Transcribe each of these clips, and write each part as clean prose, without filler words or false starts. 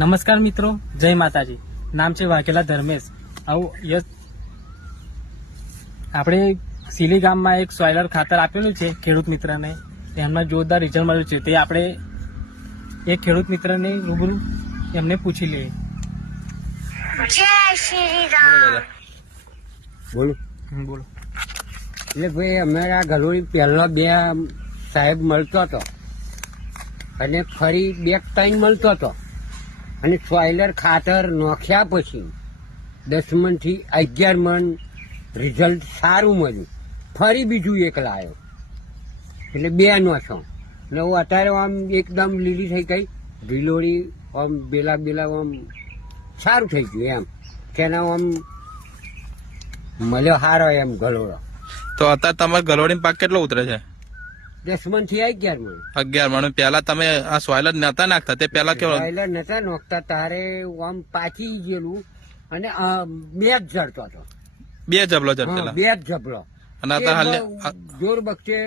નમસ્કાર મિત્રો, જય માતાજી. નામ છે વાઘેલા ધર્મેશ. આવું આપણે સિલી ગામમાં એક સોયલર ખાતર આપેલું છે ખેડૂત મિત્રને, એમના જોરદાર રિઝલ્ટ મળ્યું છે. તે આપણે એક ખેડૂત મિત્રને રૂબરૂ એમને પૂછી લઈએ. જય શ્રી રામ. બોલો. બોલો. એટલે ભાઈ અમારા ઘરોની પહેલા બે સાહેબ મળતો હતો અને ફરી બે ટાઈમ મળતો હતો અને સોયલર ખાતર નોખ્યા પછી 10 મણથી 11 મણ રિઝલ્ટ સારું મળ્યું. ફરી બીજું એક લાવ્યો એટલે બે નોખ્યો એટલે હું અત્યારે આમ એકદમ લીલી થઈ ગઈ, ઢીલોડી આમ બેલા આમ સારું થઈ ગયું એમ કે આમ મળ્યો સારો એમ ગલોડો. તો અત્યારે તમારે ગલોડી પાક કેટલો ઉતરે છે? 10 મણથી 11 મણ. 11 મણ. પેલા તમે આ સોયલર નતા નાખતા તે પેલા કેવો? સોયલર નતા નોખતા તારે આમ પાછી ગયેલું અને બે જ જડતો હતો. 2 જબલો છે હા, પેલા. 2 જ જબલો અને અત્યારે જોર બક્ષે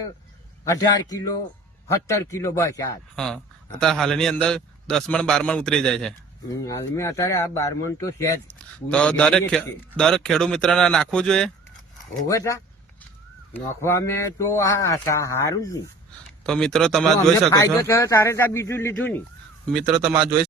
18 કિલો 17 કિલો બસ આ. હા, અત્યારે હાલની અંદર 10 મણ 12 મણ ઉતરી જાય છે. હાલમાં અત્યારે આ 12 મણ તો છે જ. તો દરેક ખેડૂત મિત્રને નાખવું જોઈએ. હોવે તા નોખવા મેં તો આ સારું જ નહીં. તો મિત્રો તમે જોઈ શકો ફાયદો છો. થયો તારે ત્યાં બીજું લીધું નહીં. મિત્રો તમે જોઈ